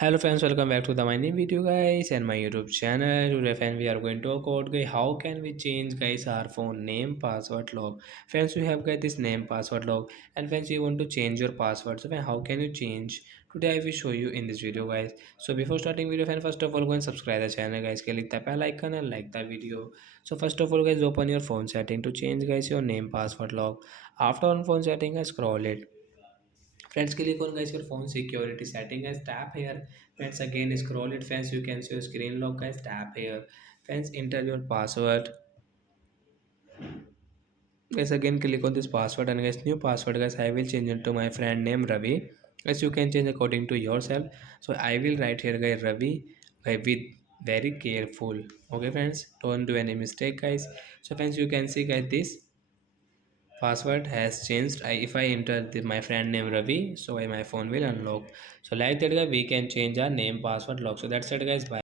Hello friends, welcome back to the my new video guys and my YouTube channel. Today friends we are going to talk about guys how can we change guys our phone name password lock. Friends we have got this name password lock and friends you want to change your password. So friends, how can you change? Today I will show you in this video guys. So before starting video friends, first of all go and subscribe the channel guys. Click the bell icon and like the video. So first of all guys open your phone setting to change guys your name password lock. After on phone setting guys scroll it. Friends, click on guys your phone security setting guys, tap here. Friends, again scroll it. Friends, you can see your screen lock guys, tap here. Friends, enter your password guys. Again click on this password and guys new password guys, I will change it to my friend name Ravi. As you can change according to yourself. So I will write here guys Ravi with very careful. Okay friends, don't do any mistake guys. So friends, you can see guys this password has changed. If I enter my friend name Ravi, so my phone will unlock. So like that guys we can change our name password lock. So that's it guys, bye.